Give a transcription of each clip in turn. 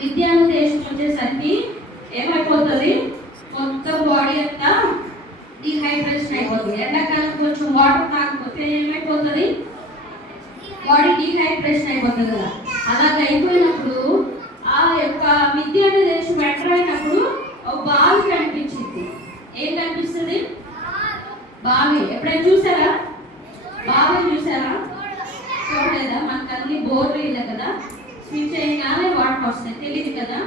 మిద్యాను దేశం వచ్చేసరికి ఏమైపోతుంది, మొత్తం బాడీ అంతా డిహైడ్రేషన్ అయిపోతుంది. ఎండాకాలం కొంచెం వాటర్ తాగకపోతే ఏమైపోతుంది, బాడీ డిహైడ్రేషన్ అయిపోతుంది కదా. అలాగ అయిపోయినప్పుడు ఆ యొక్క మిద్యాను దేశం ఎంటర్ అయినప్పుడు ఒక బావి కనిపించింది. ఏం కనిపిస్తుంది? బావి. ఎప్పుడైనా చూసారా? బావి చూసారా? చూడలేదా? మనకు అన్ని బోర్లు ఇല്ല కదా, స్విచ్ చేయగానే వాటర్ వస్తాయి, తెలియదు కదా.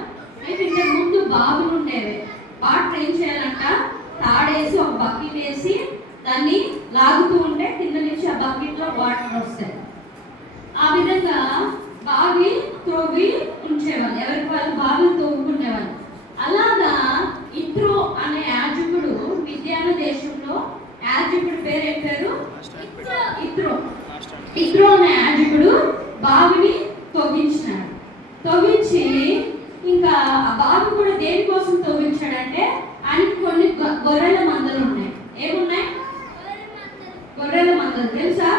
అయితే ఇంతకు ముందు బావిలు ఉండేవి. వాటర్ ఏం చేయాలంట, తాడేసి ఒక బకెట్ వేసి దాన్ని లాగుతూ ఉంటే కింద నుంచి ఆ బకెట్లో వాటర్ వస్తాయి. ఆ విధంగా బావి త్రవ్వి ఉంచేవాళ్ళు, ఎవరికి వాళ్ళు బావి తవ్వుకునేవాళ్ళు. అలాగా ఇత్రో అనే యాజకుడు మిద్యాను దేశంలో, యాజకుడి పేరు ఏం పేరు? ఇత్రో. ఇత్రో అనే యాజకుడు బావిని తవ్వించినాడు. తవ్వించి ఇంకా ఆ బావి కూడా దేనికోసం తవ్వించాడంటే ఆయనకి కొన్ని గొర్రెల మందలు ఉన్నాయి. ఏమున్నాయి? గొర్రెల మందలు. తెలుసా?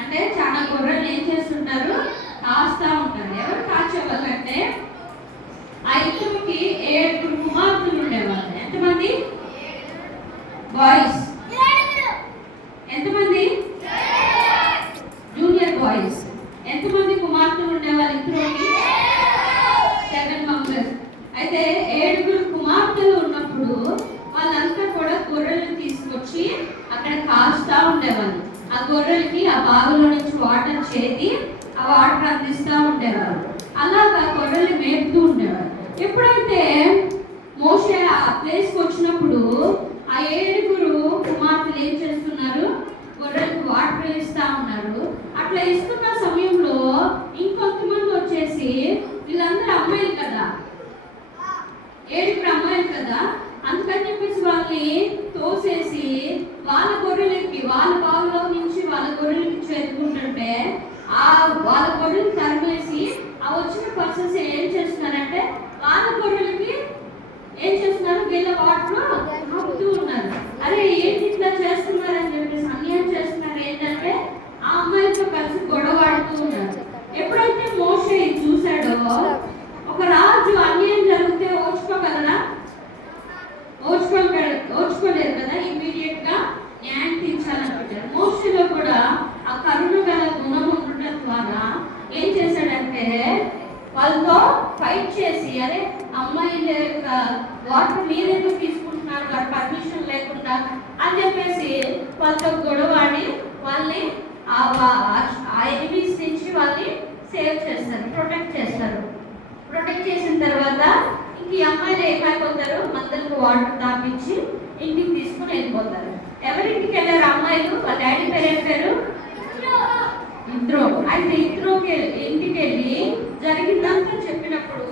అంటే చాలా గొర్రెలు ఏం చేస్తుంటారు, కాస్తా ఉంటారు. ఎవరు కాచేవాళ్ళంటే ఆ ఇతరుకి 7 కుమార్తెలు ఉండేవాళ్ళు. ఎంతమంది? బాయ్స్. ఎంతమంది? Junior boys. ఎంతమంది కుమార్తెలు ఉండేవాళ్ళు ఇతరుకి? 7 మెంబర్స్. అయితే 7 కుమార్తెలు ఉన్నప్పుడు వాళ్ళంతా కూడా గొర్రెలను తీసుకొచ్చి అక్కడ కాస్తా ఉండేవాళ్ళు. ఆ గొర్రెలకి ఆ బావిలో నుంచి వాటర్ చేతి ఆ వాటర్ అందిస్తూ ఉండేవారు. అలాగా గొర్రెలు మేపుతూ ఉండేవారు. ఎప్పుడైతే మోషే ఆ ప్లేస్కి వచ్చినప్పుడు ఆ 7 కుమార్తెలు ఏం చేస్తున్నారు, గొర్రెలకు వాటర్ ఇస్తూ ఉన్నారు. అట్లా ఇస్తున్న సమయంలో ఇంకొంతమంది వచ్చేసి, వీళ్ళందరూ అమ్మాయిలు కదా, 7 అమ్మాయిలు కదా, అందుకని చెప్పేసి వాళ్ళని తోసేసి వాళ్ళ గొర్రెలకి, వాళ్ళ బావిలో నుంచి వాళ్ళ గొర్రెలకి చేరుకుంటుంటే ఆ వాళ్ళ గొర్రెలు తరిమేసి ఆ వచ్చిన పర్సన్స్ ఏం చేస్తున్నారంటే వాళ్ళ గొర్రెలకి ఏం చేస్తున్నారు, వీళ్ళ వాటర్ ఆపుతూ ఉన్నారు. అరే ఏంటి ఇట్లా చేస్తున్నారని చెప్పేసి అన్యాయం చేస్తున్నారు. ఏంటంటే ఆ అమ్మాయిలతో కలిసి గొడవ ఆడుతూ ఉన్నారు. ఎప్పుడైతే మోషే చూశాడో, ఒక రాజు అన్యాయం జరిగితే ఓర్చుకోగలరా? ఓర్చుకోలేరు కదా. ఇమీడియట్ గా న్యాయం తీర్చాలనుకుంటారు. మోషేలో కూడా ఆ కరుణ గల గుణం ఉండటం ద్వారా ఏం చేశాడంటే వాళ్ళతో ఫైట్ చేసి, అరే అమ్మాయిల యొక్క వాటర్ మీరెందుకు తీసుకుంటున్నారు, వారి పర్మిషన్ లేకుండా అని చెప్పేసి వాళ్ళతో గొడవాడి వాళ్ళని ఆ ఎనిమీస్ నుంచి వాళ్ళని సేవ్ చేస్తారు, ప్రొటెక్ట్ చేస్తారు. ప్రొటెక్ట్ చేసిన తర్వాత ఇంక ఈ అమ్మాయిలు ఏమైపోతారు, మందలకు వాటర్ తాపించి ఇంటికి తీసుకుని వెళ్ళిపోతారు. ఎవరింటికి వెళ్ళారు అమ్మాయిలు? వాళ్ళ డాడీ పేరు ఏం పేరు? ఇత్రో. అయితే ఇత్రోకి ఇంటికి వెళ్ళి జరిగిందంతా చెప్పినప్పుడు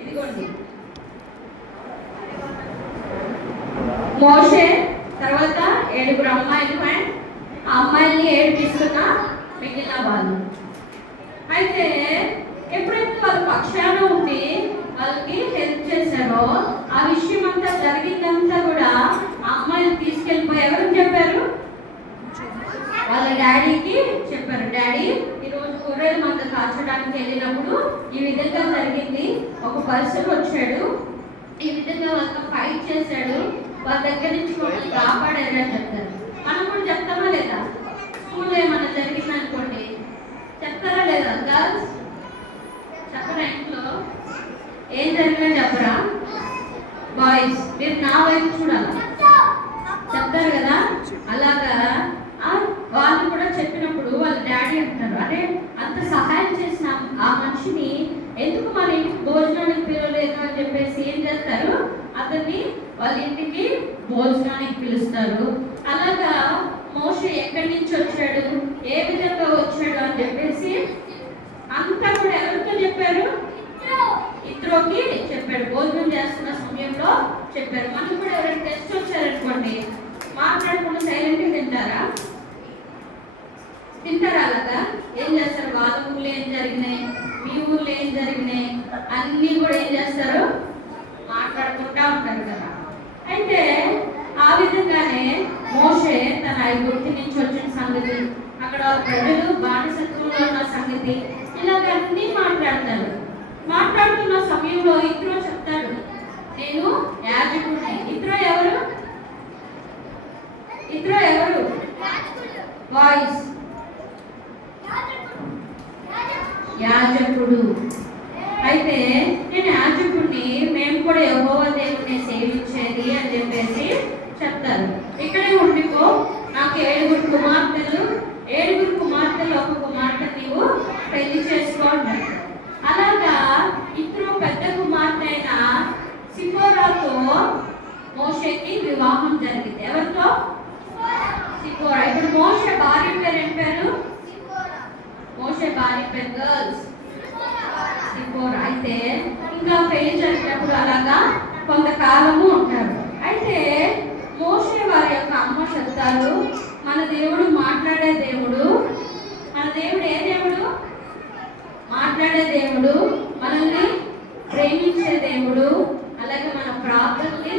ఇదిగోండి, మోషే తర్వాత 7 అమ్మాయిలు అండ్ ఆ అమ్మాయిల్ని ఏడిపిస్తున్న మిగిలిన వాళ్ళు. అయితే ఎప్పుడైతే వాళ్ళ పక్షాన ఉండి వాళ్ళకి హెల్ప్ చేశారో ఆ విషయం అంతా జరిగిందంతా కూడా ఆ అమ్మాయిలు తీసుకెళ్ళిపోయి ఎవరికి చెప్పారు? వాళ్ళ డాడీకి చెప్పారు. డాడీ, ఈరోజు గొర్రెలు మంద కాల్చడానికి వెళ్ళినప్పుడు ఈ విధంగా జరిగింది, ఒక పర్సన్ వచ్చాడు, ఈ విధంగా వాళ్ళతో ఫైట్ చేశాడు, వాళ్ళ దగ్గర నుంచి మమ్మల్ని కాపాడారు అని చెప్తారు. మనం కూడా చెప్తామా లేదా? స్కూల్లో ఏమన్నా జరిగింది అనుకోండి, చెప్తారా లేదా? గర్ల్స్ చెప్పరా? ఇంట్లో ఏం జరిగినా చెప్పరా? బాయ్స్ మీరు నా వైపు చూడాలి, చెప్తారు కదా. అలాగా వాళ్ళు కూడా చెప్పినప్పుడు వాళ్ళ డాడీ అంటారు, అరే అంత సహాయం చేసిన ఆ మనిషిని ఎందుకు మన ఇంటికి భోజనానికి పిలవలేదు అని చెప్పేసి ఏం చేస్తారు, అతన్ని వాళ్ళ ఇంటికి భోజనానికి పిలుస్తారు. అలాగా మోషే ఎక్కడి నుంచి వచ్చాడు, ఏ విధంగా వచ్చాడు అని చెప్పేసి అంతా కూడా ఎవరితో చెప్పారు? ఇత్రోకి చెప్పాడు. భోజనం చేస్తున్న సమయంలో చెప్పారు. మనం కూడా ఎవరైనా టెస్ట్ వచ్చారనుకోండి, మాట్లాడకుండా సైలెంట్గా తింటారా? తింటారా? అలాగా ఏం చేస్తారు? వాళ్ళ ఊళ్ళో ఏం జరిగినాయి, మీ ఊళ్ళో ఏం జరిగినాయి అన్నీ కూడా ఏం చేస్తారు, మాట్లాడుకుంటా ఉంటారు కదా. అయితే ఆ విధంగానే మోషే తన ఐగుప్తు నుంచి వచ్చిన సంగతి, అక్కడ ప్రజలు బానిసత్వంలో ఉన్న సంగతి, ఇలాగ అన్నీ మాట్లాడతారు. మాట్లాడుతున్న సమయంలో ఇత్రో చెప్తాడు, నేను యాజకుడిని. ఇత్రో ఎవరు? ఇత్రో ఎవరు? వాయిస్ యాజకుడు. అయితే నేను యాజకుడిని, మేము కూడా యెహోవా దేవుడిని సేవించేది అని చెప్పేసి చెప్తారు. ఇక్కడే ఉండిపో, నాకు 7 కుమార్తెలు, 7 కుమార్తెలు ఒక కుమార్తె నీవు పెళ్లి చేసుకో అంటారు. అలాగా ఇత్రో పెద్ద కుమార్తె అయిన సిపోరాతో మోషేకి వివాహం జరిగింది. ఎవరితో? సిపోరా. ఇప్పుడు మోషే భార్య పేరు ఏం పేరు? మోషే భార్య పేరు గర్ల్స్ సిపోరా. అయితే ఇంకా పెళ్లి జరిగినప్పుడు అలాగా కొంతకాలము ఉంటారు. అయితే మోషే వారి యొక్క అమ్మ చెప్తారు, మన దేవుడు మాట్లాడే దేవుడు. మన దేవుడు ఏ దేవుడు? మాట్లాడే దేవుడు, మనల్ని ప్రేమించే దేవుడు, అలాగే మన ప్రార్థనని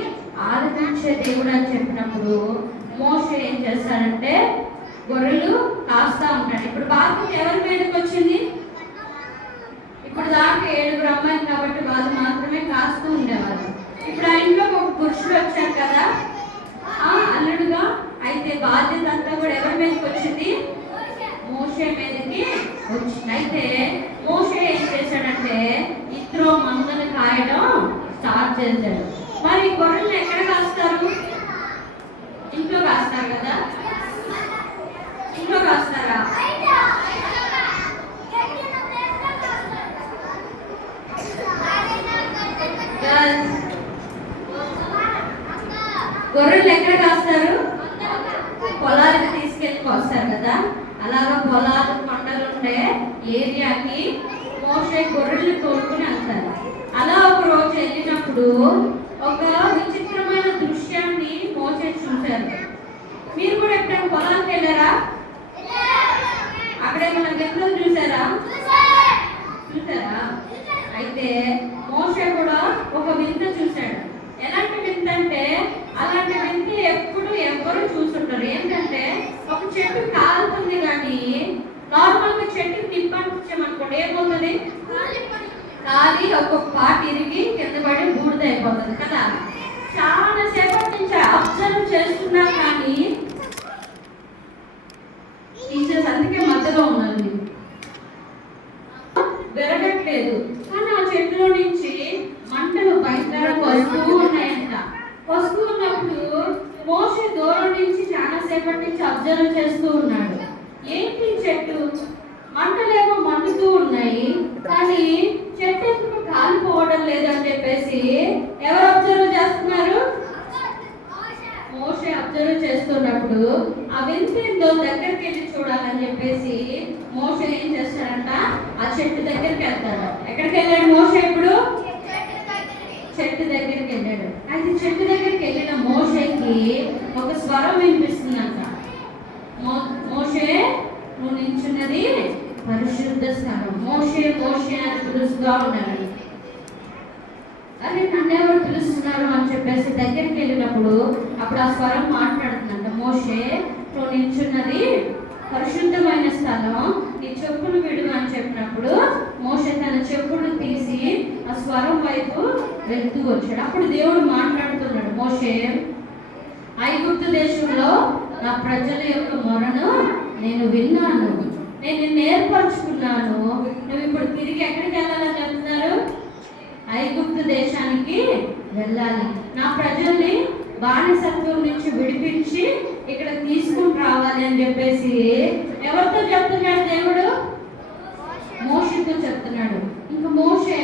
ఆరాధించే దేవుడు అని చెప్పినప్పుడు మోషే ఏం చేస్తాడంటే గొర్రెలు కాస్తా ఉంటాడు. ఇప్పుడు బాధ్యత ఎవరి మీదకి వచ్చింది? ఇప్పుడు దాకా 7 అమ్మాయిలు కాబట్టి వాళ్ళు మాత్రమే కాస్తూ ఉండేవారు. ఇప్పుడు ఆ ఇంట్లో ఒక పురుషుడు వచ్చారు కదా అల్లుడుగా. అయితే బాధ్యత అంతా కూడా ఎవరి మీదకి వచ్చింది? మోషే మీదకి వచ్చింది. అయితే మోషే ఏం చేశాడంటే ఇత్రో మందను కాయడం స్టార్ట్ చేశాడు. మరి గొర్రెలు ఎక్కడ కాస్తారు? ఇంట్లో కాస్తారు కదా. ఇంట్లో కాస్తారా? గొర్రెలు ఎక్కడ కాస్తారు? పొలాలకు తీసుకెళ్ళి వస్తారు కదా. అలాగా పొలాలు కొండలు ఉండే ఏరియాకి మోషే గొర్రెలు తోడుకుని వెళ్తారు. అలా ఒక రోజు వెళ్ళినప్పుడు ఒక విచిత్రమైన దృశ్యాన్ని మోషే చూశారు. మీరు కూడా ఎప్పుడైనా పొలానికి వెళ్ళారా? అక్కడ ఏమైనా వ్యక్తులు చూసారా? అయితే మోషే కూడా ఒక వింత చూశాడు. ఎలాంటి వింత అంటే అలాంటి వింత ఎప్పుడు ఎవరు చూసుంటారు. ఏంటంటే ఒక చెట్టు కాలుతుంది, కానీ నార్మల్ గా చెట్టు తిప్పనిచ్చామనుకోండి ఏమవుతుంది? కాలి ఒక్కొక్క పాట ఇరిగి కింద పడి బూడిద అయిపోతుంది కదా. చాలా సేపటి నుంచి అబ్జర్వ్ చేస్తున్నా కానీ టీచర్స్ అందుకే మధ్యలో ఉన్నారు, విరగట్లేదు. కానీ ఆ చెట్టులో నుంచి మంటలు బయటకు వస్తూ ఉన్నాయంట. వస్తూ ఉన్నప్పుడు మోషే దూరం నుంచి చాలా సేపటి నుంచి అబ్జర్వ్ చేస్తూ ఉన్నాడు. ఏంటి చెట్టు మంటలేమో మండుతూ ఉన్నాయి, కానీ చెట్టు ఎందుకు కాలిపోవడం లేదని చెప్పేసి ఎవరు అబ్జర్వ్ చేస్తున్నారు? మోషే అబ్జర్వ్ చేస్తున్నప్పుడు ఆ వింతేందో దగ్గరికి వెళ్ళి చూడాలని చెప్పేసి మోషే ఏం చేస్తాడంట, ఆ చెట్టు దగ్గరికి వెళ్తాడు. ఎక్కడికి వెళ్ళాడు మోషే? ఇప్పుడు చెట్టు దగ్గరికి వెళ్ళాడు. అయితే చెట్టు దగ్గరికి వెళ్ళిన మోషేకి ఒక స్వరం వినిపిస్తుందంట. మోషే నువ్వు నిల్చున్నది పరిశుద్ధ స్థలం. మోషే మోషే అని పిలుస్తూ ఉన్నాడు. అరే నన్ను ఎవరు పిలుస్తున్నారు అని చెప్పేసి దగ్గరికి వెళ్ళినప్పుడు అప్పుడు ఆ స్వరం మాట్లాడుతుందంట. మోషే నువ్వు నిల్చున్నది పరిశుద్ధమైన స్థలం, నీ చెప్పులు విడు అని చెప్పినప్పుడు మోషే తన చెప్పులు తీసి ఆ స్వరం వైపు వెళ్తూ వచ్చాడు. అప్పుడు దేవుడు మాట్లాడుతున్నాడు, మోషే ఐగుప్తు దేశంలో నా ప్రజల యొక్క మొరను నేను విన్నాను, నేను నిన్ను ఏర్పరచుకున్నాను. నువ్వు ఇప్పుడు తిరిగి ఎక్కడికి వెళ్ళాలని చెప్తున్నారు? ఐగుప్తు దేశానికి వెళ్ళాలి. నా ప్రజల్ని బానిసత్వం నుంచి విడిపించి ఇక్కడ తీసుకుని రావాలి అని చెప్పేసి ఎవరితో చెప్తున్నాడు దేవుడు? మోషేతో చెప్తున్నాడు. ఇంకా మోషే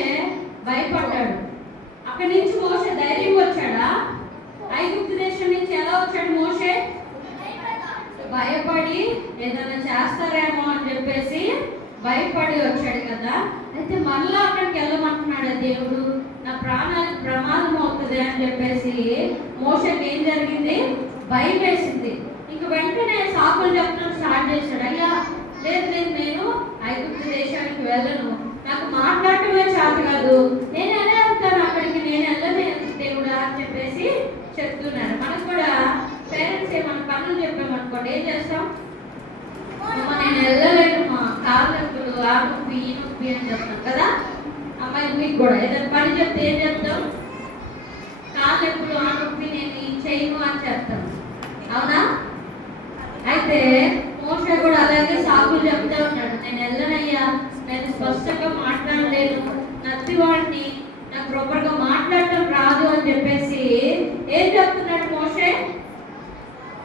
భయపడ్డాడు. అక్కడి నుంచి మోషే ధైర్యం వచ్చాడా? ఐగుప్తు దేశం నుంచి ఎలా వచ్చాడు మోషే? భయపడి ఏదైనా చేస్తారేమో అని చెప్పేసి భయపడి వచ్చాడు కదా. అయితే మళ్ళా అక్కడికి వెళ్ళమంటున్నాడు దేవుడు, నా ప్రాణానికి ప్రమాదం అవుతుంది అని చెప్పేసి మోషేకి ఏం జరిగింది? భయం వేసింది. ఇంక వెంటనే సాకులు చెప్పడం స్టార్ట్ చేశాడు. అయ్యా లేదు లేదు, నేను ఐగుప్తు దేశానికి వెళ్ళను, నాకు మాట్లాడటమే చేత కాదు, నేను ఎలా వెళ్తాను అక్కడికి, నేను వెళ్ళనే దేవుడా అని చెప్పేసి చెప్తున్నాడు. మనకు కూడా పేరెంట్స్ ఏమన్నా పనులు చెప్పామనుకోండి ఏం చేస్తాం? నేను వెళ్ళలేను, మా కాళ్ళకు ఆ నొప్పి ఈ నొప్పి అని చెప్తాం కదా. అమ్మాయి మీకు కూడా ఏదైనా పని చెప్తే ఏం చెప్తాం? కాళ్ళెప్పుడు ఆ నొప్పి నేను ఈ చేయను అని చెప్తాం, అవునా? అయితే మోషే కూడా అలాగే సాకులు చెప్తా ఉన్నాడు. నేను వెళ్ళనయ్యా, నేను స్పష్టంగా మాట్లాడలేను, నత్తివాడిని, నాకు ప్రాపర్గా మాట్లాడటం రాదు అని చెప్పేసి ఏం చెప్తున్నాడు మోషే?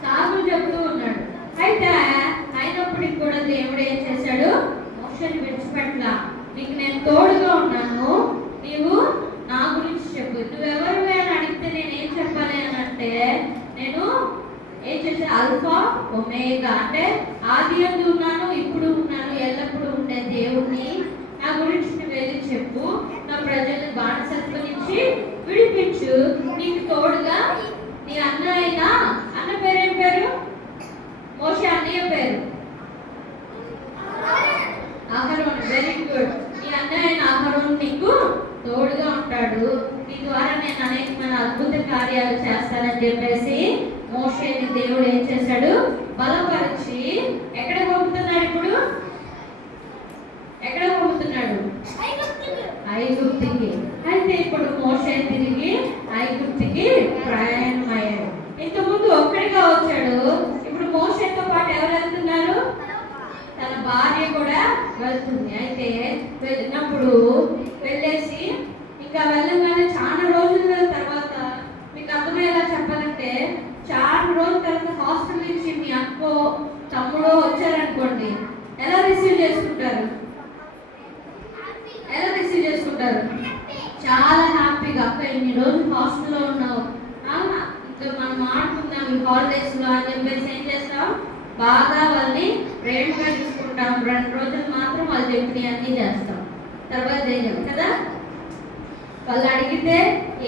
సాకులు చెప్తూ ఉన్నాడు. అయితే అయినప్పటికి కూడా దేవుడు ఏం చేశాడు? మోషేని విడిచిపెట్టలా. నీకు నేను తోడుగా ఉన్నాను, నీవు నా గురించి చెప్పు, నువ్వెవరు అని అడిగితే నేను ఏం చెప్పాలి అని అంటే, నేను ఏం చేసే అల్ఫా ఒమేగా, అంటే ఆది యందు ఉన్నాను, ఇప్పుడు ఉన్నాను, ఎల్లప్పుడూ ఉండే దేవుణ్ణి. నా గురించి నువ్వు వెళ్ళి చెప్పు, నా ప్రజల్ని బానిసత్వం నుంచి విడిపించు, నీకు తోడుగా నీ అన్న అయినా, అన్న పేరేం పేరు? మోషే అన్నయ్య పేరు అహరోన్. Very good. నీ అన్న అయిన అహరోన్ నీకు తోడుగా ఉంటాడు, నీ ద్వారా నేను అనేకమైన అద్భుత కార్యాలు చేస్తానని చెప్పేసి మోషేని దేవుడు ఏం చేశాడు? బలపరిచి ఎక్కడ పంపుతున్నాడు? ఇప్పుడు ఎక్కడ పంపుతున్నాడు? ఐగుప్తికి. అయితే ఇప్పుడు మోషే తిరిగి ఐగుప్తికి ప్రయాణమయ్యాడు. ఇంతకుముందు ఒక్కడిగా వచ్చాడు, ఇప్పుడు మోషేతో పాటు ఎవరు వెళ్తున్నారు? తన భార్య కూడా వెళ్తుంది. అయితే వెళ్ళినప్పుడు వెళ్ళేసి ఇంకా వెళ్ళగానే చాలా రోజుల తర్వాత, మీకు అర్థమయ్యేలా చెప్పాలంటే, చాలా రోజుల తర్వాత హాస్టల్ నుంచి మీ అక్కో తమ్ముడో వచ్చారనుకోండి, ఎలా రిసీవ్ చేసుకుంటారు? ఎలా రిసీవ్ చేసుకుంటారు? చాలా హ్యాపీగా, అక్క ఇన్ని రోజులు హాస్టల్లో ఉన్నావు, ఇంకా మనం ఆడుకుందాం ఈ హాలిడేస్లో అని చెప్పేసి ఏం చేస్తాం? బాగా వాళ్ళని ప్రేమగా చూసుకుంటాం. 2 రోజులు మాత్రం వాళ్ళు చెప్పి అన్నీ చేస్తాం, తర్వాత చేయం కదా. వాళ్ళు అడిగితే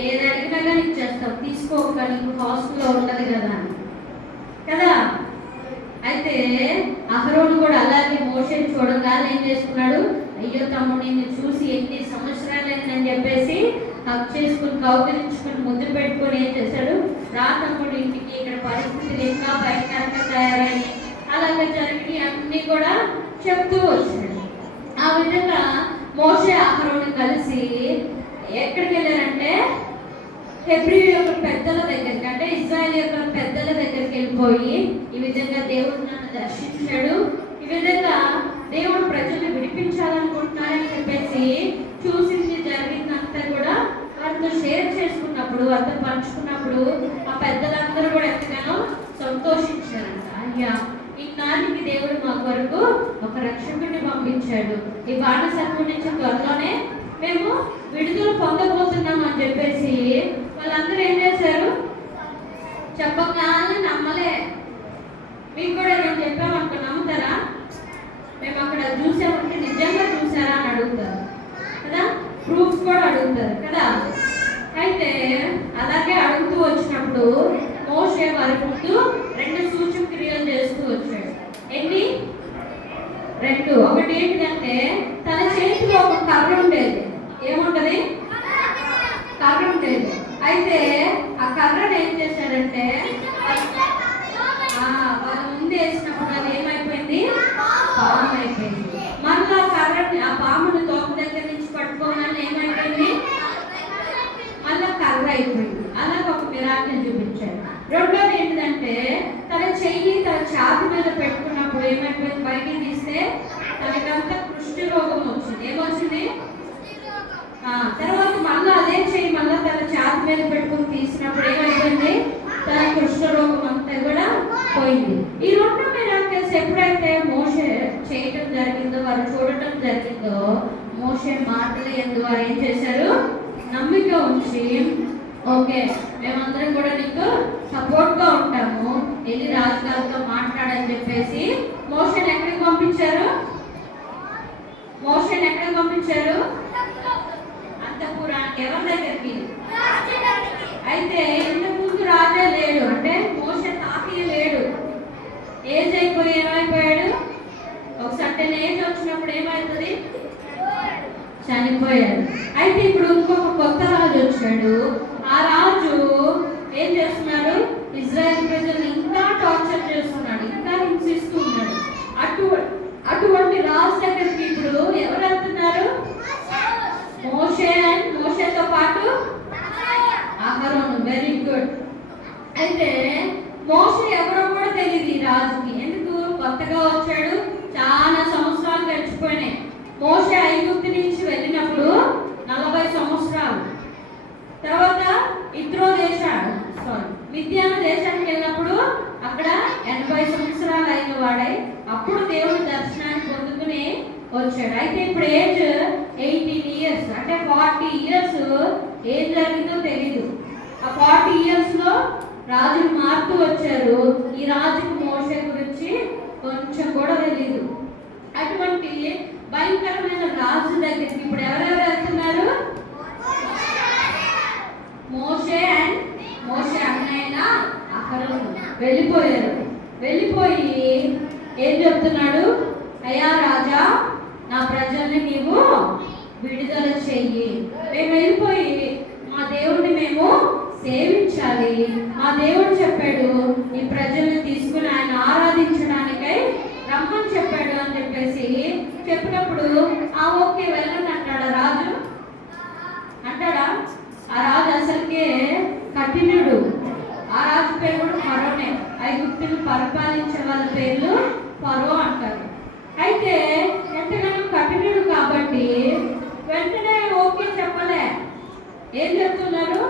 ఏది అడిగినా కానీ ఇచ్చేస్తాం, తీసుకోక నీకు హాస్టల్లో ఉంటుంది కదా కదా. అయితే అహరోను కూడా అలాగే మోషేని చూడగానే ఏం చేసుకున్నాడు? అయ్యో తమ్ముడు, నిన్ను చూసి ఎన్ని సంవత్సరాలైందని చెప్పేసి హక్ చేసుకుని కౌగిలించుకుని ముద్దు పెట్టుకొని ఏం చేశాడు? రా తమ్ముడు ఇంటికి, ఇక్కడ పరిస్థితులు ఇంకా భయంకరంగా తయారని అలాగే జరిగి అన్నీ కూడా చెప్తూ వచ్చాడు. ఆ విధంగా మోషే అహరోను కలిసి ఎక్కడికి వెళ్ళారంటే, హెబ్రీ యొక్క పెద్దల దగ్గరికి, అంటే ఇశ్రాయేల్ యొక్క పెద్దల దగ్గరికి వెళ్ళిపోయి ఈ విధంగా దేవుడు నన్ను దర్శించాడు, ఈ విధంగా దేవుడు ప్రజల్ని విడిపించాలనుకుంటున్నారని చెప్పేసి చూసింది జరిగిందంతా కూడా వారితో షేర్ చేసుకున్నప్పుడు, వారితో పంచుకున్నప్పుడు ఆ పెద్దలందరూ కూడా ఎంతగానో సంతోషించారంట. అయ్యా, ఈనాటికి దేవుడు మా కొరకు ఒక రక్షకుడిని పంపించాడు, ఈ బానిసత్వం నుంచి త్వరలోనే మేము విడుదల పొందబోతున్నాం అని చెప్పేసి వాళ్ళందరూ ఏం చేశారు? చెప్పగానే నమ్మలే. మీకు కూడా నేను చెప్పామనుకో నమ్ముతారా? మేము అక్కడ చూసామంటే నిజంగా చూసారా అని అడుగుతారు కదా, ప్రూఫ్స్ కూడా అడుగుతారు కదా. అయితే అలాగే అడుగుతూ వచ్చినప్పుడు మోషే వారి ముందు 2 సూచక క్రియలు చేస్తూ వచ్చాడు. ఎన్ని? 2. ఒకటి ఏంటంటే, తన చేతిలో ఒక కర్ర ఉండేది. ఏముంటది? కర్ర ఉండేది. అయితే ఆ కర్రను ఏం చేశాడంటే, వాళ్ళ ముందు వేసినప్పుడు అది ఏమైపోయింది? పాము అయిపోయింది. మళ్ళీ ఆ కర్రని, ఆ పాముని తోక దగ్గర నుంచి పట్టుకోగానే ఏమైపోయింది? మళ్ళీ కర్ర అయిపోయింది. అలాగ ఒక మిరాకిల్ చూపించాడు. రెండోది ఏంటంటే, తన చెయ్యి తన ఛాతి మీద పెట్టుకున్నప్పుడు ఏమైపోయింది? బయటికి తీస్తే తనకంతా కుష్టి రోగం వచ్చింది. ఏమొచ్చింది? తర్వాత మళ్ళీ అదే చెయ్యి మళ్ళీ తన ఛాతి మీద పెట్టుకుని తీసినప్పుడు ఏమైపోయింది? తన కుష్ఠ రోగం అంతా కూడా పోయింది. ఈ 2 మిరాకిల్స్ ఎప్పుడైతే మోషే చేయటం జరిగిందో, వారు చూడటం జరిగిందో, మోషే మాటలు యందు వారు ఏం చేశారు? నమ్మిక ఉంచి, ఓకే మేమందరం కూడా నీకు సపోర్ట్గా ఉంటాము, వెళ్ళి రాజుగారితో మాట్లాడని చెప్పేసి మోషేని ఎక్కడికి పంపించారు? మోషేని ఎక్కడికి పంపించారు? అంతఃపురానికి. ఎవరి దగ్గరికి? అయితే ఇంతకు ముందు రాజే లేడు, అంటే మోషే తాతయ్య లేడు, ఏజ్ అయిపోయి ఏమైపోయాడు? ఒక సర్టెన్ ఏజ్ వచ్చినప్పుడు ఏమవుతుంది? చనిపోయాడు. అయితే ఇప్పుడు ఇంకొక కొత్త రాజు వచ్చాడు. ఆ రాజు ఏం చేస్తున్నాడు? ఇజ్రాయెల్ ప్రజల్ని ఇంకా టార్చర్ చేస్తున్నాడు, ఇంకా హింసిస్తూ ఉన్నాడు. అటువంటి రాజు దగ్గరికి ఇప్పుడు ఎవరు వెళ్తున్నారు? మోషే ఐగుప్తు నుంచి వెళ్ళినప్పుడు 40 సంవత్సరాలు, తర్వాత మిద్యాను దేశానికి వెళ్ళినప్పుడు అక్కడ 80 సంవత్సరాలు అయిన వాడై అప్పుడు దేవుని దర్శనాన్ని పొందుకుని వచ్చాడు. అయితే ఇప్పుడు ఏజ్ 18 ఇయర్స్, అంటే 40 ఇయర్స్ ఏం జరిగిందో తెలీదు. ఆ 40 ఇయర్స్ లో రాజులు మారుతూ వచ్చారు. ఈ రాజుకు మోషే గురించి కొంచెం కూడా తెలీదు. అటువంటి భయంకరమైన రాజు దగ్గరికి ఇప్పుడు ఎవరెవరు వెళ్తున్నారు? మోషే అన్నయ్య అహరోను వెళ్ళిపోయారు. వెళ్ళిపోయి ఏం చెప్తున్నాడు? అయ్యా రాజా, నా ప్రజల్ని నీవు విడుదల చెయ్యి, మేము వెళ్ళిపోయి మా దేవుడిని మేము సేవించాలి. మా దేవుడు చెప్పాడు ఈ ప్రజల్ని తీసుకుని ఆయన ఆరాధించడానికై రమ్మని చెప్పాడు అని చెప్పేసి చెప్పినప్పుడు ఓకే వెళ్ళండి అంటాడా రాజు? అంటాడా? ఆ రాజు అసలుకే కఠినుడు. ఆ రాజు పేరు కూడా ఫరోనే. ఐగుప్తుని పరిపాలించే వాళ్ళ పేర్లు ఫరో అంటారు. అయితే ఎంతగానో కఠినుడు కాబట్టి వెంటనే ఓకే చెప్పలే. ఏం చెప్తున్నారు?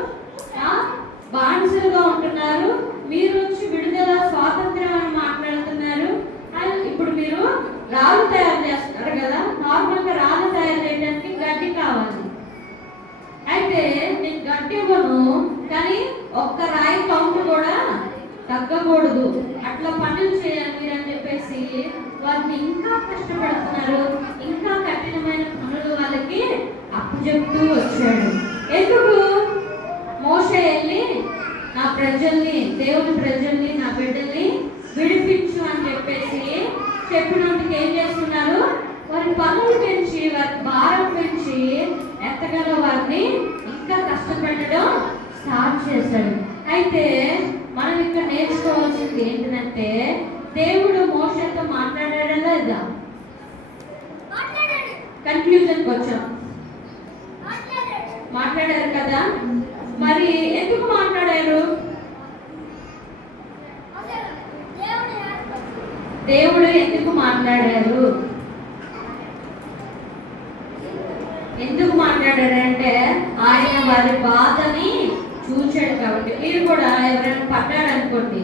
బానిసలుగా ఉంటున్నారు, మీరు వచ్చి విడుదల స్వాతంత్రం అని మాట్లాడుతున్నారు. ఇప్పుడు మీరు రాళ్ళు తయారు చేస్తారు కదా, నార్మల్గా రాళ్ళు తయారు చేయడానికి గడ్డి కావాలి. అయితే నేను గడ్డి ఇవ్వను, కానీ ఒక్క రాయి కౌంట్ కూడా తగ్గకూడదు, అట్లా పనులు చేయాలి మీరు అని చెప్పేసి వారిని ఇంకా కష్టపడుతున్నారు. ఇంకా కఠినమైన పనులు వాళ్ళకి అప్పచెప్తూ వచ్చాడు. ఎందుకు? మోషే వెళ్ళి నా ప్రజల్ని, దేవుని ప్రజల్ని, నా బిడ్డల్ని విడిపించు అని చెప్పేసి చెప్పినందుకు ఏం చేస్తున్నారు? వారి పనులు పెంచి, వారి భారం పెంచి ఎంతగానో వారిని ఇంకా కష్టపెట్టడం స్టార్ట్ చేశాడు. అయితే మనం ఇక్కడ నేర్చుకోవాల్సింది ఏంటంటే, దేవుడు మోషేతో మాట్లాడాడా లేదా? కన్క్లూజన్కి వచ్చాం. మాట్లాడారు కదా. మరి ఎందుకు మాట్లాడారు? దేవుడు ఎందుకు మాట్లాడారు? ఎందుకు మాట్లాడారంటే ఆయన వారి బాధని చూచాడు కాబట్టి. మీరు కూడా ఎవరైనా పడ్డాడనుకోండి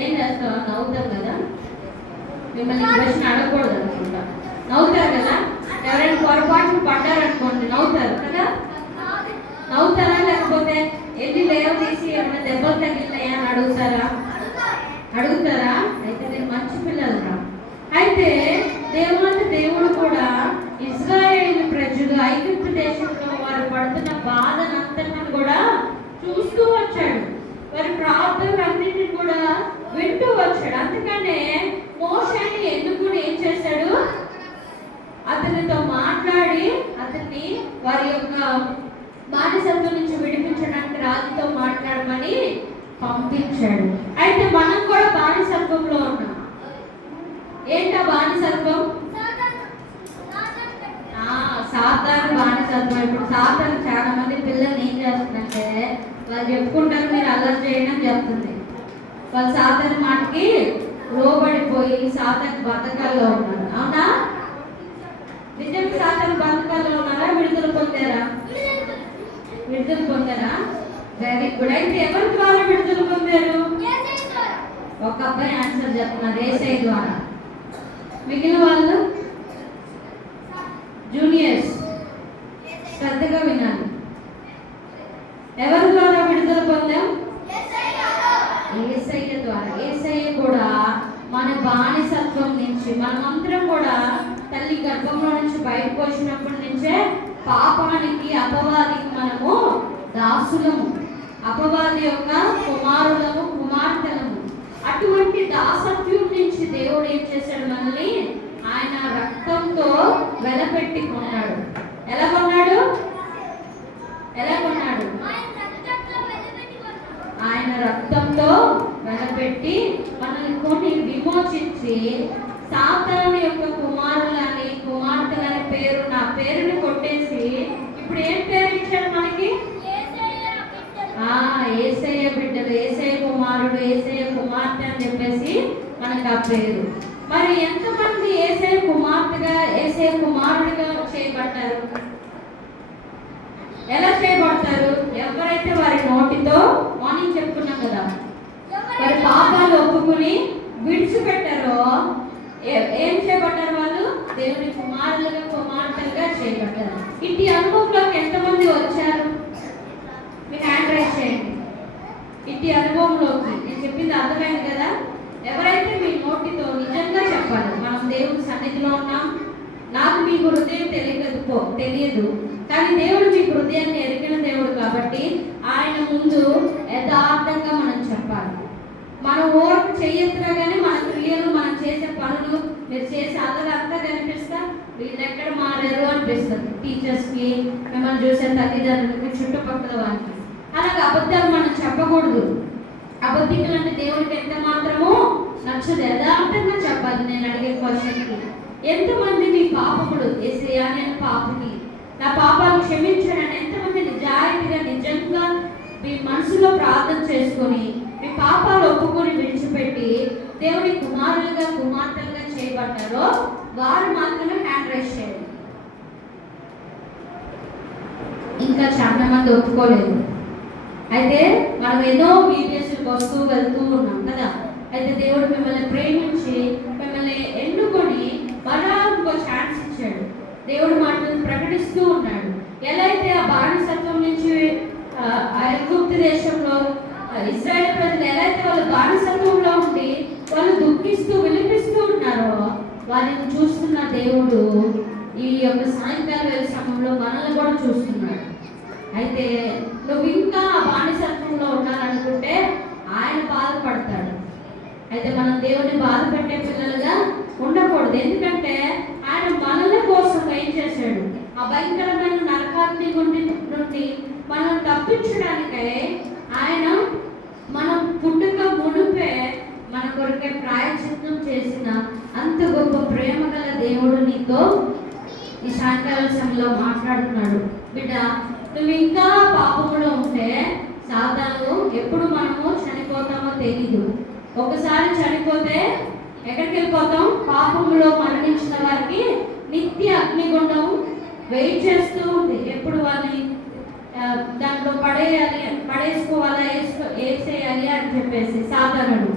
ఏం చేస్తావు? నవ్వుతారు కదా. మిమ్మల్ని క్వశ్చన్ అడగకూడదు అనుకుంటా, నవ్వుతారు కదా. ఎవరైనా పొరపాటు పడ్డారనుకోండి నవ్వుతారు కదా. నవ్వుతారా? లేకపోతే ఎన్ని లేవ తీసి ఏమైనా దెబ్బలు తగిలినాయా అని అడుగుతారా? అడుగుతారా? అయితే నేను మంచి పిల్లలు. అయితే దేవుడు కూడా ఇశ్రాయేలు ప్రజలు ఐగుప్తు దేశంలో వారు పడుతున్న బాధనంతటిని కూడా చూస్తూ వచ్చాడు. వారి ప్రార్థనలన్నింటిని కూడా వింటూ వచ్చాడు. అందుకనే మోషేని ఎందుకు ఏం చేశాడు? అతనితో మాట్లాడి అతన్ని వారి యొక్క బానిసత్వం నుంచి విడిపించడానికి రాజుతో మాట్లాడమని పంపించాడు. అయితే మనం కూడా బానిసత్వంలో ఉన్నాం. ఏంటా బానిసత్వం? సాతాను బానిసత్వం. ఇప్పుడు సాతాను చాలా మంది పిల్లల్ని ఏం చేస్తుందంటే వాళ్ళు చెప్పుకుంటారు మీరు అల్లరి చేయండి అని చెప్తుంది. వాళ్ళు సాతాను మాటకి లోబడిపోయి సాతాను బతకాల్లో ఉన్నారు. అవునా? నిజంగా సాతాను బతకాల్లో ఉన్నారా? విడుదల పొందారా? విడుదల పొందారా? Very good. అయితే ఎవరి ద్వారా విడుదల పొందారు? ఒక అబ్బాయి ఆన్సర్ చెప్తున్నారు, యేసయ్య ద్వారా. మిగిలిన వాళ్ళు జూనియర్స్ శ్రద్ధగా వినాలి. ఎవరి ద్వారా విడుదల పొందాం? యేసయ్య ద్వారా. యేసయ్య కూడా మన బానిసత్వం నుంచి, మనమందరం కూడా తల్లి గర్భంలో నుంచి బయటకు వచ్చినప్పటి నుంచే పాపానికి, అపవాదికి మనము దాసులము, అపవాది యొక్క కుమారులము, కుమార్తెలము. అటువంటి దాసత్వం నుంచి దేవుడు ఏం చేశాడు? మనల్ని ఆయన రక్తంతో వెలపెట్టి కొన్నాడు. ఎలా కొన్నాడు? ఎలా కొన్నాడు? ఆయన రక్తంతో వెలపెట్టి మనల్ని కొని విమోచించి సాతాను యొక్క కుమారులని, కుమార్తెలని పేరు, నా పేరుని కొట్టేసి ఇప్పుడు ఏం పేరు ఇచ్చాడు మనకి? యేసయ్య బిడ్డలు, యేసయ్య కుమారుడు, యేసయ్య కుమార్తె అని చెప్పేసి మనకు ఆ పేరు. మరి ఎంతమంది యేసయ్య కుమార్తెగా, యేసయ్య కుమారుడిగా చేయబడ్డారు? ఎలా చేయబడతారు? ఎవరైతే వారి నోటితో మార్నింగ్ చెప్పుకున్నాం కదా, వారి పాపాలు ఒప్పుకుని విడిచిపెట్టారో ఏం చేయబడ్డారు? వాళ్ళు దేవుని కుమారులుగా కుమార్తెలుగా చేయబడ్డారు. ఇట్టి అనుభవంలోకి ఎంతమంది వచ్చారు? మీ హ్యాండ్ రైజ్ చేయండి. ఇట్టి అనుభవంలోకి నేను చెప్పింది అర్థమైంది కదా? ఎవరైతే మీ నోటితో నిజంగా చెప్పాలి, మనం దేవుని సన్నిధిలో ఉన్నాం, నాకు మీ హృదయం తెలియదు కానీ దేవుడు మీ హృదయాన్ని ఎరిగిన దేవుడు కాబట్టి ఆయన ముందు యథార్థంగా మనం చెప్పాలి. మన ఓటు చెయ్యొద్దురా కానీ మన క్రియలు, మనం చేసే పనులు, మీరు చేసే అదంతా కనిపిస్తా వీళ్ళు ఎక్కడ మారారు అనిపిస్తుంది. టీచర్స్కి, మిమ్మల్ని చూసే తల్లిదండ్రులకి, చుట్టుపక్కల వాళ్ళకి. అలాగే అబద్ధాలు మనం చెప్పకూడదు. అబద్ధికులు అంటే దేవుడికి ఎంత మాత్రమో నచ్చదు. యథార్థంగా చెప్పాలి. నేను అడిగే క్వశ్చన్కి, ఎంతమంది మీ పాపములు యేసయ్యా నేను పాపని, నా పాపాలు క్షమించండి, ఎంతమంది నిజాయితీగా నిజంగా మీ మనసులో ప్రార్థన చేసుకొని మీ పాపాలు ఒప్పుకొని విడిచిపెట్టి దేవుని కుమారులుగా కుమార్తెలుగా చేయబడ్డారో వారు మాత్రమే హ్యాండ్ రైజ్ చేయాలి. ఇంకా చాలా మంది ఒప్పుకోలేదు. అయితే మనం ఎన్నో వీడియోస్కి వస్తూ వెళ్తూ ఉన్నాం కదా. అయితే దేవుడు మిమ్మల్ని ప్రేమించి మిమ్మల్ని ఎన్నుకొని మరలా ఇంకో ఛాన్స్ ఇచ్చాడు. దేవుడు మాటలను ప్రకటిస్తూ ఉన్నాడు. ఎలా అయితే ఆ బానిసత్వం నుంచి ఐగుప్తు దేశంలో ఇశ్రాయేల్ ప్రజలు ఎలా అయితే వాళ్ళు బానిసత్వంలో ఉండి వాళ్ళు దుఃఖిస్తూ విలిపిస్తూ ఉన్నారో వారిని చూస్తున్న దేవుడు ఈ యొక్క సాయంకాల వేళ సమయంలో మనల్ని కూడా చూస్తున్నాడు. అయితే నువ్వు ఇంకా ఆ బానిసత్వంలో ఉన్నారనుకుంటే ఆయన బాధపడతాడు. అయితే మనం దేవుడిని బాధ పెట్టే పిల్లలుగా ఉండకూడదు. ఎందుకంటే ఆయన మనల కోసం ఏం చేశాడు? ఆ భయంకరమైన నరకాగ్ని నుండి మనం తప్పించడానికై ఆయన మనం పుట్టుక మునుపే మన కొరకే ప్రాయశ్చిత్తం చేసిన అంత గొప్ప ప్రేమ గల దేవుడు నీతో ఈ సాయంకాల సమయంలో మాట్లాడుతున్నాడు. బిడ్డ, నువ్వు ఇంకా పాపంలో ఉంటే సాతాను ఎప్పుడు మనము చనిపోతామో తెలీదు. ఒకసారి చనిపోతే ఎక్కడికి వెళ్ళిపోతాం? పాపంలో మరణించిన వారికి నిత్య అగ్నిగుండం వెయిట్ చేస్తూ ఉంది. ఎప్పుడు వాళ్ళని దాంట్లో పడేసుకోవాలా, వేసేయాలి అని చెప్పేసి సాతానుడు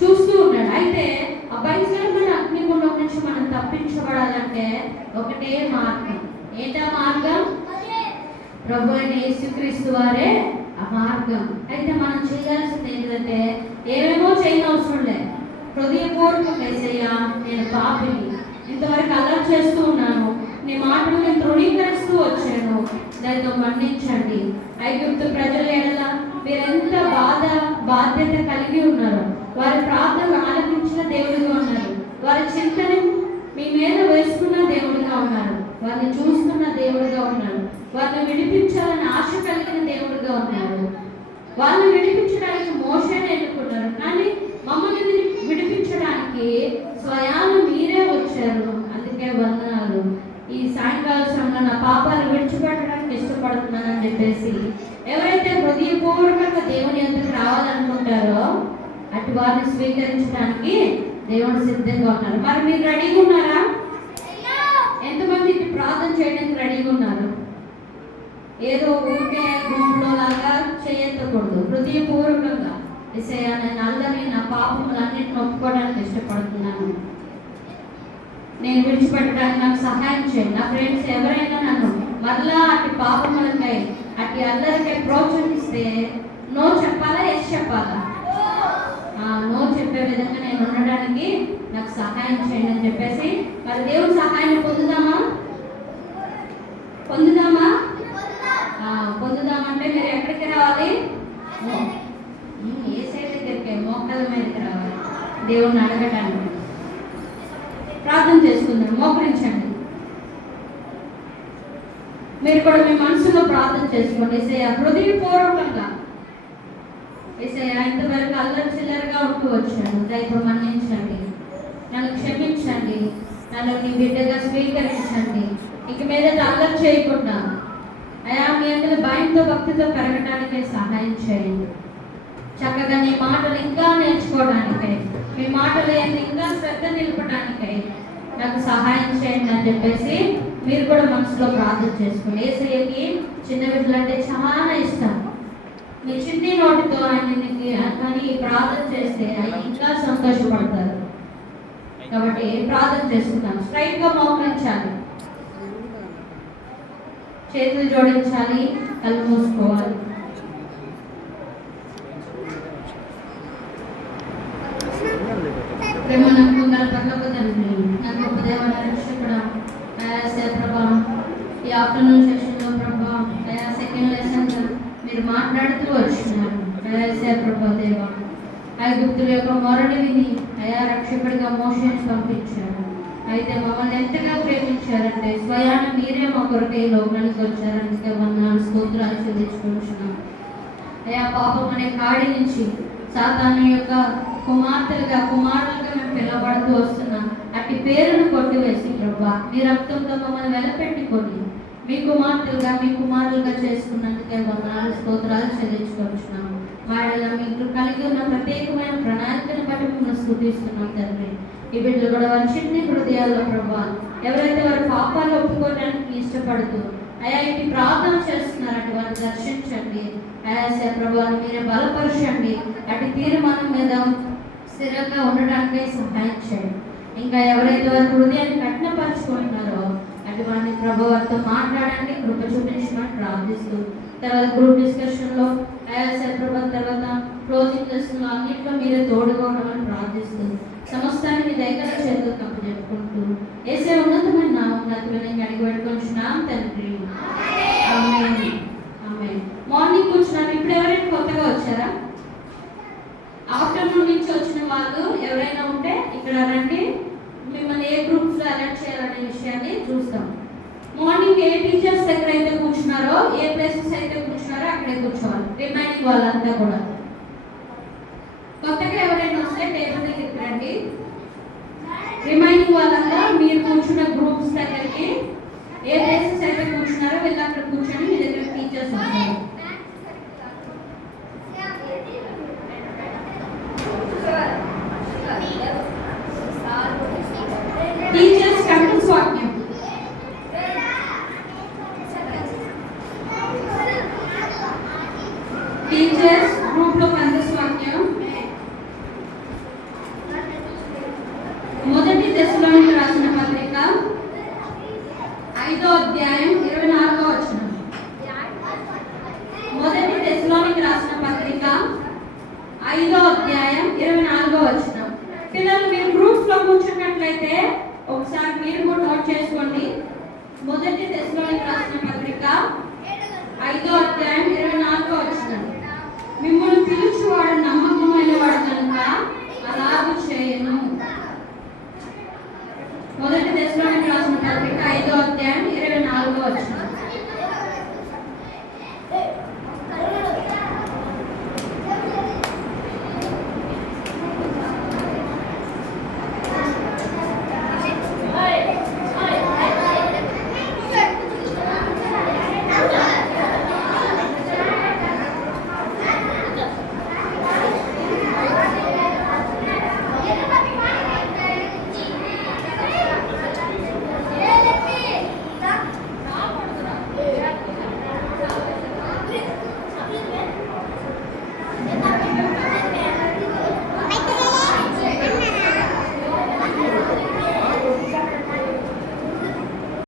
చూస్తూ ఉన్నాడు. అయితే ఆ భయంకరమైన అగ్నిగుండం నుంచి మనం తప్పించబడాలంటే ఒకటే మార్గం. ఏంటా మార్గం? ప్రభు అయిన యేసుక్రీస్తు వారే ఆ మార్గం. అయితే మనం చేయాల్సింది ఏంటంటే ఏమేమో చేయనవసరం లేదు. హృదయపూర్వకంగా యేసయ్యా నేను పాపిని, ఇంతవరకు అల్లరి చేస్తూ ఉన్నాను, నీ మాటలు నేను తృణీకరిస్తూ వచ్చాను, దానితో మన్నించండి. ఐగుప్తు ప్రజల ఎడల మీరెంత బాధ్యత కలిగి ఉన్నారు. వారి ప్రార్థనలు ఆలకించిన దేవుడిగా ఉన్నారు. వారి చింతని మీ మీద వేసుకున్న దేవుడిగా ఉన్నారు. వారిని చూస్తున్న దేవుడిగా ఉన్నారు. వారిని విడిపించాలని ఆశ కలిగిన దేవుడిగా ఉన్నారు. వాళ్ళని విడిపించడానికి మోషేని ఎన్నుకున్నారు. కానీ మమ్మల్ని విడిపించడానికి స్వయాన మీరే వచ్చారు. అందుకే వందనాలు. ఈ సాయంకాల సమయంలో నా పాపాలు విడిచిపెట్టడానికి ఇష్టపడుతున్నానని చెప్పేసి ఎవరైతే హృదయపూర్వకంగా దేవుని ఎందుకు రావాలనుకుంటారో అటు వారిని స్వీకరించడానికి దేవుడు సిద్ధంగా ఉన్నారు. మరి మీరు రెడీగా ఉన్నారా? ఎంతమంది ప్రార్థన చేయడానికి రెడీగా ఉన్నారు? ఏదో ఊరికే గుంపులో లాగా చేయకూడదు. హృదయపూర్వకంగా యేసయ్యా నేను అల్లరి నా పాపములన్నిటిని ఒప్పుకోవడానికి ఇష్టపడుతున్నాను, నేను విడిచిపెట్టడానికి నాకు సహాయం చేయండి. నా ఫ్రెండ్స్ ఎవరైనా నన్ను మరలా అటు పాపములకై అటు అల్లరికై ప్రోత్సహిస్తే నో చెప్పాలా, ఎస్ చెప్పాలా? నో చెప్పే విధంగా నేను ఉండడానికి నాకు సహాయం చేయండి అని చెప్పేసి మరి దేవుని సహాయాన్ని పొందుదామా? పొందుదామంటే మీరు ఎక్కడికి రావాలి? ఏ సైడ్ దగ్గరికి? మోకాళ్ళ మీదకి రావాలి దేవుణ్ణి అడగటానికి. ప్రార్థన చేసుకుందాం. మోకరించండి. మీరు కూడా మీ మనసులో ప్రార్థన చేసుకోండి. యేసయ్యా హృదయపూర్వకంగా, యేసయ్యా ఇంతవరకు అల్లరి చిల్లరగా ఉంటూ వచ్చాను, దయతో మన్నించండి, నన్ను క్షమించండి, నన్ను నీ బిడ్డగా స్వీకరించండి. ఇక మీద అల్లరి చేయకుండా అయా మీ అందరి భయంతో భక్తితో పెరగడానికే సహాయం చేయండి. చక్కగా నీ మాటలు ఇంకా నేర్చుకోవడానికై, మీ మాటలు ఇంకా శ్రద్ధ నిలపడానికై నాకు సహాయం చేయండి అని చెప్పేసి మీరు కూడా మనసులో ప్రార్థన చేసుకోండి. యేసయ్యకి చిన్న బిడ్డలు అంటే చాలా ఇష్టం. మీ చిన్ని నోటితో ఆయనకి కానీ ప్రార్థన చేస్తే ఆయన ఇంకా సంతోషపడతారు. కాబట్టి ప్రార్థన చేసుకుందాం. స్ట్రైట్ గా మోకరించాలి, చేతులు జోడించాలి, కళ్ళు మూసుకోవాలి. ప్రేమ నమ్మకాల పట్ల తండ్రి, నాకు గొప్ప దేవాల రక్షకుడా, ప్రభా ఈ ఆఫ్టర్నూన్ సెషన్లో ప్రభా సెకండ్ లెసన్ మీరు మాట్లాడుతూ వచ్చినారు. ప్రభా దేవ ఐగుప్తుల యొక్క మొరని విని రక్షకుడిగా మోషేని పంపించారు. అయితే మమ్మల్ని ఎంతగా ప్రేమించారంటే స్వయాన మీరే మా కొరకే లోకానికి వచ్చారు. అందుకే వందనాలు స్తోత్రాలు చెల్లించుకుంటున్నాం. పాపం అనే కాడి నుంచి సాతాను యొక్క కుమార్తెలుగా కుమారులుగా మేము పిలవబడుతూ వస్తున్నాం. అట్టి పేరును కొట్టివేసి ప్రభా మీ రక్తంతో మమ్మల్ని వెలపెట్టుకొని మీ కుమార్తెలుగా మీ కుమారులుగా చేసుకున్నందుకే వందనాలు స్తోత్రాలు చెల్లించుకుంటున్నాం. వాళ్ళలో మీకు కలిగి ఉన్న ప్రత్యేకమైన ప్రణాళికను బట్టి మిమ్మల్ని స్తుతిస్తున్నాం తండ్రి. ఈ బిడ్డలు కూడా వారి చిన్ని హృదయాల్లో ప్రభా ఎవరైతే వారి పాపాలు ఒప్పుకోవడానికి ఇష్టపడుతూ ఇటు ప్రార్థన చేస్తున్నారంటే వారిని దర్శించండి. ప్రభావం మీరే బలపరచండి. అటు తీర్మానం మీద స్థిరంగా ఉండడానికి సహాయం చేయండి. ఇంకా ఎవరైతే వారి హృదయాన్ని కఠినపరుచుకుంటున్నారో అటువంటి ప్రభావంతో మాట్లాడండి, కృప చూపించమని ప్రార్థిస్తూ తర్వాత గ్రూప్ డిస్కషన్లో ప్రభావం తర్వాత క్లోజింగ్ లెసన్లో అన్నింటిలో మీరే తోడుకోవడం ప్రార్థిస్తూ సమస్తాన్ని మీ దగ్గర చేతులు తప్పు చెప్పుకుంటూ ఏసే ఉన్నతమైన నామమున అడిగి పెట్టుకుంటున్నాం తండ్రి. మార్నింగ్ కూర్చున్నాను. ఇప్పుడు ఎవరైనా కొత్తగా వచ్చారా? ఆఫ్టర్నూన్ నుంచి వచ్చిన వాళ్ళు ఎవరైనా ఉంటే ఇక్కడ రండి. మిమ్మల్ని ఏ గ్రూప్స్లో అలర్ట్ చేయాలనే విషయాన్ని చూస్తాం. మార్నింగ్ ఏ టీచర్స్ దగ్గర అయితే కూర్చున్నారో, ఏ ప్లేసెస్ అయితే కూర్చున్నారో అక్కడే కూర్చోవాలి. రిమైనింగ్ వాళ్ళంతా కూడా కొత్తగా ఎవరైనా వస్తే టేబుల్ దగ్గరికి రండి. రిమైనింగ్ వాళ్ళంతా మీరు కూర్చున్న గ్రూప్స్ దగ్గరికి ఏ ప్లేసెస్ అయితే కూర్చున్నారో వీళ్ళు అక్కడ కూర్చొని మీ దగ్గర టీచర్స్ వస్తారు. టీచర్స్ కంటెన్స్ వాక్యం టీచర్స్ గ్రూప్ లో కంటెన్స్ వాక్యం మొదటి దశలోనికి రాసిన పత్రిక 5వ అధ్యాయం 24వ వచనం. మొదటి దశలోనికి రాసిన పత్రిక 5వ అధ్యాయం 24వ వచనం. పిల్లలు మీరు గ్రూప్స్ లో కూర్చున్నట్లయితే ఒకసారి మీరు కూడా నోట్ చేసుకోండి. మొదటి దశలోనికి రాసిన పత్రిక 5వ అధ్యాయం 24వ వచనం. మిమ్మల్ని పిలుచువాడు